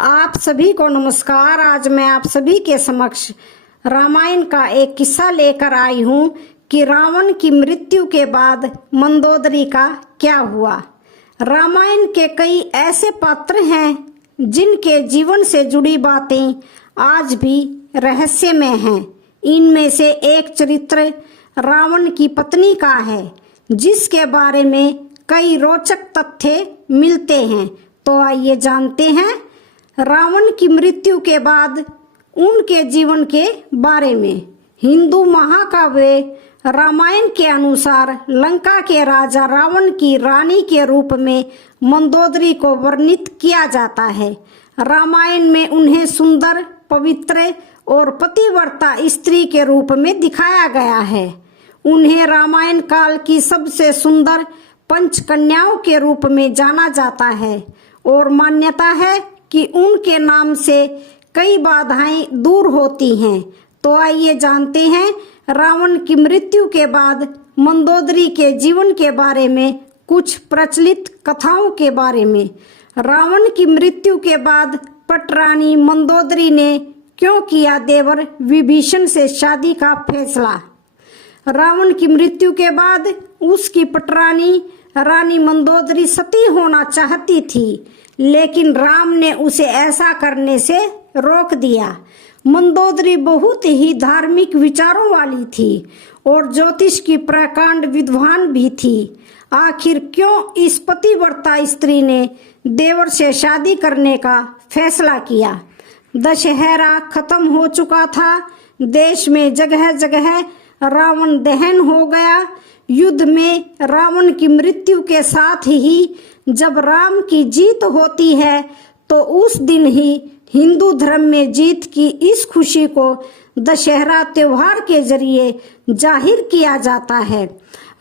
आप सभी को नमस्कार। आज मैं आप सभी के समक्ष रामायण का एक किस्सा लेकर आई हूँ कि रावण की मृत्यु के बाद मंदोदरी का क्या हुआ। रामायण के कई ऐसे पात्र हैं जिनके जीवन से जुड़ी बातें आज भी रहस्यमय हैं। इनमें से एक चरित्र रावण की पत्नी का है, जिसके बारे में कई रोचक तथ्य मिलते हैं। तो आइए जानते हैं रावण की मृत्यु के बाद उनके जीवन के बारे में। हिंदू महाकाव्य रामायण के अनुसार लंका के राजा रावण की रानी के रूप में मंदोदरी को वर्णित किया जाता है। रामायण में उन्हें सुंदर, पवित्र और पतिव्रता स्त्री के रूप में दिखाया गया है। उन्हें रामायण काल की सबसे सुंदर पंचकन्याओं के रूप में जाना जाता है और मान्यता है कि उनके नाम से कई बाधाएं दूर होती हैं। तो आइए जानते हैं रावण की मृत्यु के बाद मंदोदरी के जीवन के बारे में कुछ प्रचलित कथाओं के बारे में। रावण की मृत्यु के बाद पटरानी मंदोदरी ने क्यों किया देवर विभीषण से शादी का फैसला। रावण की मृत्यु के बाद उसकी पटरानी रानी मंदोदरी सती होना चाहती थी, लेकिन राम ने उसे ऐसा करने से रोक दिया। मंदोदरी बहुत ही धार्मिक विचारों वाली थी और ज्योतिष की प्रकांड विद्वान भी थी। आखिर क्यों इस पतिव्रता स्त्री ने देवर से शादी करने का फैसला किया। दशहरा खत्म हो चुका था। देश में जगह जगह रावण दहन हो गया। युद्ध में रावण की मृत्यु के साथ ही जब राम की जीत होती है तो उस दिन ही हिंदू धर्म में जीत की इस खुशी को दशहरा त्योहार के जरिए जाहिर किया जाता है।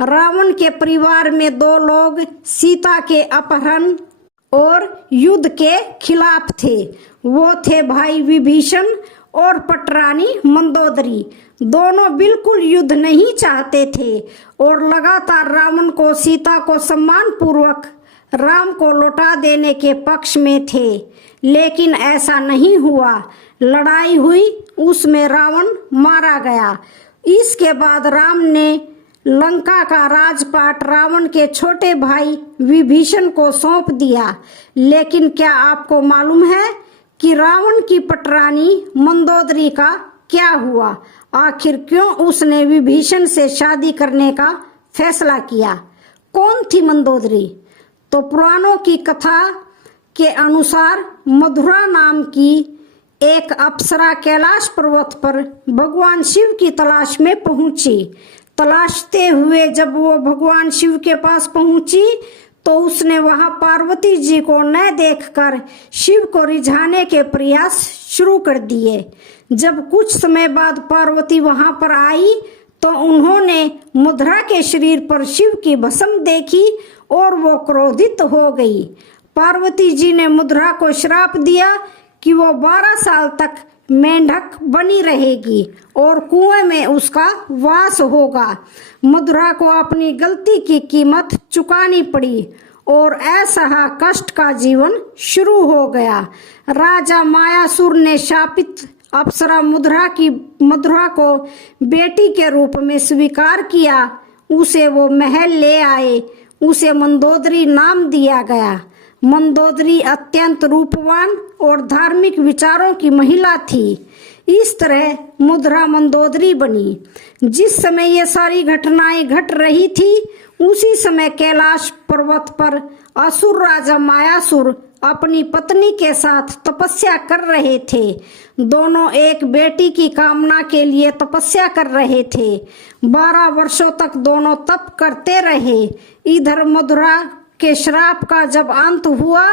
रावण के परिवार में दो लोग सीता के अपहरण और युद्ध के खिलाफ थे। वो थे भाई विभीषण और पटरानी मंदोदरी। दोनों बिल्कुल युद्ध नहीं चाहते थे और लगातार रावण को सीता को सम्मान पूर्वक राम को लौटा देने के पक्ष में थे, लेकिन ऐसा नहीं हुआ। लड़ाई हुई, उसमें रावण मारा गया। इसके बाद राम ने लंका का राजपाट रावण के छोटे भाई विभीषण को सौंप दिया। लेकिन क्या आपको मालूम है कि रावण की पटरानी मंदोदरी का क्या हुआ। आखिर क्यों उसने विभीषण से शादी करने का फैसला किया। कौन थी मंदोदरी। तो पुराणों की कथा के अनुसार मधुरा नाम की एक अप्सरा कैलाश पर्वत पर भगवान शिव की तलाश में पहुंची। तलाशते हुए जब वो भगवान शिव के पास पहुंची तो उसने वहां पार्वती जी को न देखकर शिव को रिझाने के प्रयास शुरू कर दिए। जब कुछ समय बाद पार्वती वहां पर आई तो उन्होंने मधुरा के शरीर पर शिव की भस्म देखी और वो क्रोधित हो गई। पार्वती जी ने मधुरा को श्राप दिया कि वो 12 साल तक मेंढक बनी रहेगी और कुएं में उसका वास होगा। मधुरा को अपनी गलती की कीमत चुकानी पड़ी और असहा कष्ट का जीवन शुरू हो गया। राजा मायासुर ने शापित अप्सरा मधुरा को बेटी के रूप में स्वीकार किया। उसे वो महल ले आए। उसे मंदोदरी नाम दिया गया। मंदोदरी अत्यंत रूपवान और धार्मिक विचारों की महिला थी। इस तरह मधुरा मंदोदरी बनी। जिस समय ये सारी घटनाएं घट रही थी उसी समय कैलाश पर्वत पर असुर राजा मायासुर अपनी पत्नी के साथ तपस्या कर रहे थे। दोनों एक बेटी की कामना के लिए तपस्या कर रहे थे। 12 वर्षों तक दोनों तप करते रहे। इधर मधुरा के श्राप का जब अंत हुआ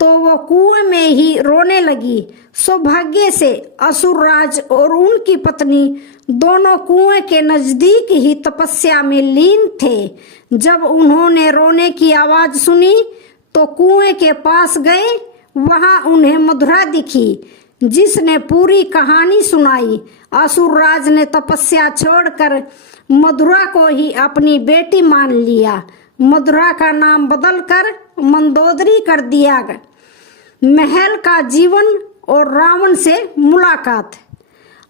तो वो कुएं में ही रोने लगी। सौभाग्य से असुरराज और उनकी पत्नी दोनों कुएं के नजदीक ही तपस्या में लीन थे। जब उन्होंने रोने की आवाज सुनी तो कुएं के पास गए। वहां उन्हें मधुरा दिखी, जिसने पूरी कहानी सुनाई। असुरराज ने तपस्या छोड़कर मधुरा को ही अपनी बेटी मान लिया। मधुरा का नाम बदलकर मंदोदरी कर दिया। महल का जीवन और रावण से मुलाकात।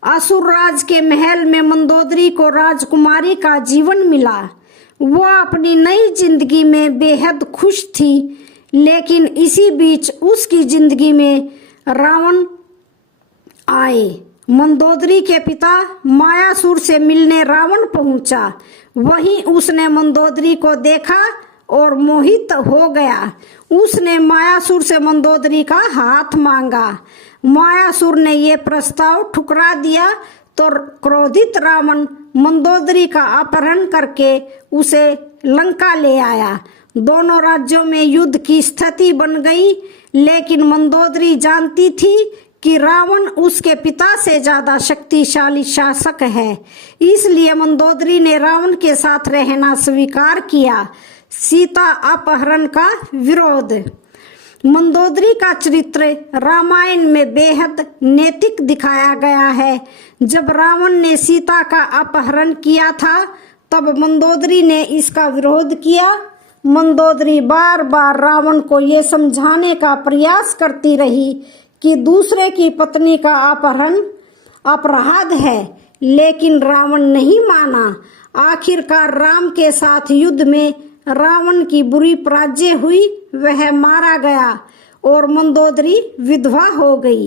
असुर राज के महल में मंदोदरी को राजकुमारी का जीवन मिला। वह अपनी नई जिंदगी में बेहद खुश थी, लेकिन इसी बीच उसकी जिंदगी में रावण आए। मंदोदरी के पिता मायासुर से मिलने रावण पहुंचा। वहीं उसने मंदोदरी को देखा और मोहित हो गया। उसने मायासुर से मंदोदरी का हाथ मांगा। मायासुर ने यह प्रस्ताव ठुकरा दिया तो क्रोधित रावण मंदोदरी का अपहरण करके उसे लंका ले आया। दोनों राज्यों में युद्ध की स्थिति बन गई, लेकिन मंदोदरी जानती थी कि रावण उसके पिता से ज्यादा शक्तिशाली शासक है। इसलिए मंदोदरी ने रावण के साथ रहना स्वीकार किया। सीता अपहरण का विरोध। मंदोदरी का चरित्र रामायण में बेहद नैतिक दिखाया गया है। जब रावण ने सीता का अपहरण किया था, तब मंदोदरी ने इसका विरोध किया। मंदोदरी बार बार रावण को ये समझाने का प्रयास करती रही कि दूसरे की पत्नी का अपहरण अपराध है, लेकिन रावण नहीं माना। आखिरकार राम के साथ युद्ध में रावण की बुरी पराजय हुई। वह मारा गया और मंदोदरी विधवा हो गई।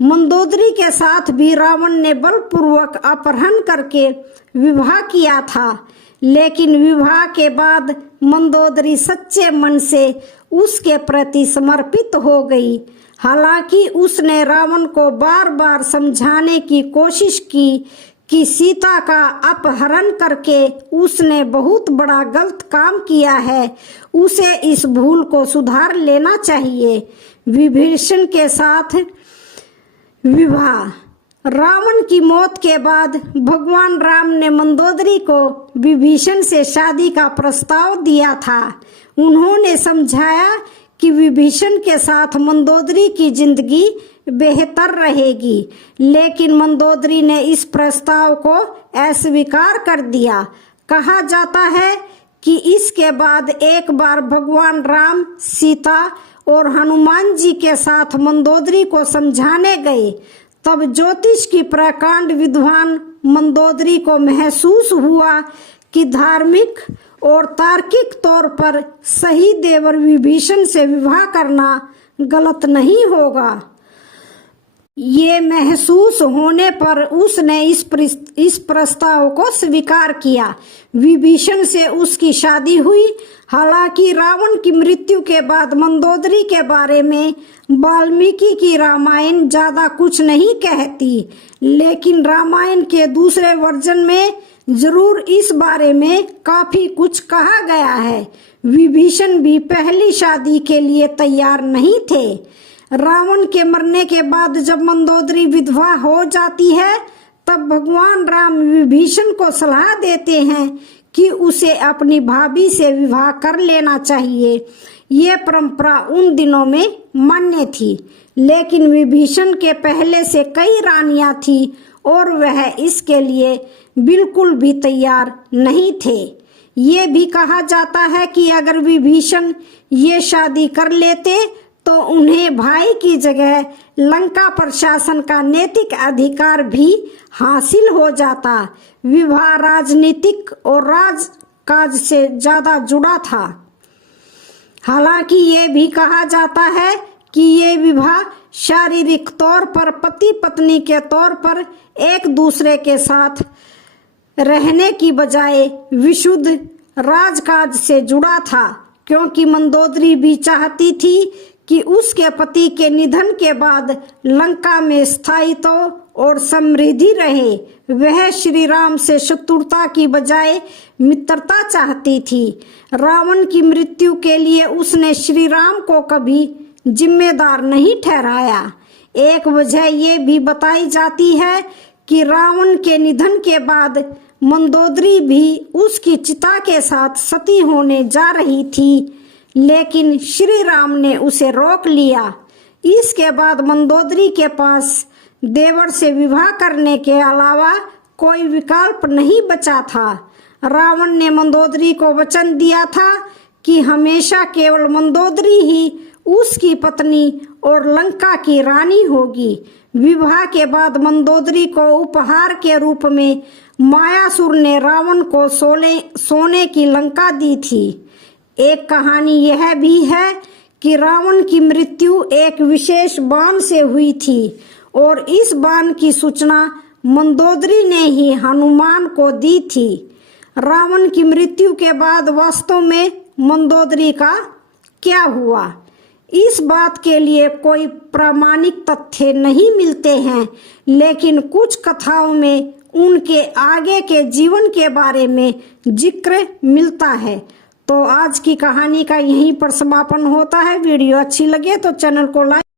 मंदोदरी के साथ भी रावण ने बलपूर्वक अपहरण करके विवाह किया था, लेकिन विवाह के बाद मंदोदरी सच्चे मन से उसके प्रति समर्पित हो गई। हालांकि उसने रावण को बार बार समझाने की कोशिश की कि सीता का अपहरण करके उसने बहुत बड़ा गलत काम किया है, उसे इस भूल को सुधार लेना चाहिए। विभीषण के साथ विवाह। रावण की मौत के बाद भगवान राम ने मंदोदरी को विभीषण से शादी का प्रस्ताव दिया था। उन्होंने समझाया कि विभीषण के साथ मंदोदरी की जिंदगी बेहतर रहेगी, लेकिन मंदोदरी ने इस प्रस्ताव को अस्वीकार कर दिया। कहा जाता है कि इसके बाद एक बार भगवान राम, सीता और हनुमान जी के साथ मंदोदरी को समझाने गए। तब ज्योतिष की प्रकांड विद्वान मंदोदरी को महसूस हुआ कि धार्मिक और तार्किक तौर पर सही देवर विभीषण से विवाह करना गलत नहीं होगा। ये महसूस होने पर उसने इस प्रस्ताव को स्वीकार किया। विभीषण से उसकी शादी हुई। हालांकि रावण की मृत्यु के बाद मंदोदरी के बारे में वाल्मीकि की रामायण ज्यादा कुछ नहीं कहती, लेकिन रामायण के दूसरे वर्जन में जरूर इस बारे में काफी कुछ कहा गया है। विभीषण भी पहली शादी के लिए तैयार नहीं थे। रावण के मरने के बाद जब मंदोदरी विधवा हो जाती है, तब भगवान राम विभीषण को सलाह देते हैं कि उसे अपनी भाभी से विवाह कर लेना चाहिए। ये परंपरा उन दिनों में मान्य थी, लेकिन विभीषण के पहले से कई रानियां थी और वह इसके लिए बिल्कुल भी तैयार नहीं थे। ये भी कहा जाता है कि अगर विभीषण ये शादी कर लेते तो उन्हें भाई की जगह लंका प्रशासन का नैतिक अधिकार भी हासिल हो जाता। विवाह राजनीतिक और राजकाज से ज्यादा जुड़ा था। हालांकि ये भी कहा जाता है कि ये विवाह शारीरिक तौर पर पति पत्नी के तौर पर एक दूसरे के साथ रहने की बजाय विशुद्ध राजकाज से जुड़ा था, क्योंकि मंदोदरी भी चाहती थी कि उसके पति के निधन के बाद लंका में स्थायित्व और समृद्धि रहे। वह श्री राम से शत्रुता की बजाय मित्रता चाहती थी। रावण की मृत्यु के लिए उसने श्री राम को कभी जिम्मेदार नहीं ठहराया। एक वजह ये भी बताई जाती है कि रावण के निधन के बाद मंदोदरी भी उसकी चिता के साथ सती होने जा रही थी, लेकिन श्री राम ने उसे रोक लिया। इसके बाद मंदोदरी के पास देवर से विवाह करने के अलावा कोई विकल्प नहीं बचा था। रावण ने मंदोदरी को वचन दिया था कि हमेशा केवल मंदोदरी ही उसकी पत्नी और लंका की रानी होगी। विवाह के बाद मंदोदरी को उपहार के रूप में मायासुर ने रावण को सोने की लंका दी थी। एक कहानी यह भी है कि रावण की मृत्यु एक विशेष बाण से हुई थी और इस बाण की सूचना मंदोदरी ने ही हनुमान को दी थी। रावण की मृत्यु के बाद वास्तव में मंदोदरी का क्या हुआ, इस बात के लिए कोई प्रामाणिक तथ्य नहीं मिलते हैं, लेकिन कुछ कथाओं में उनके आगे के जीवन के बारे में जिक्र मिलता है। तो आज की कहानी का यहीं पर समापन होता है। वीडियो अच्छी लगे तो चैनल को लाइक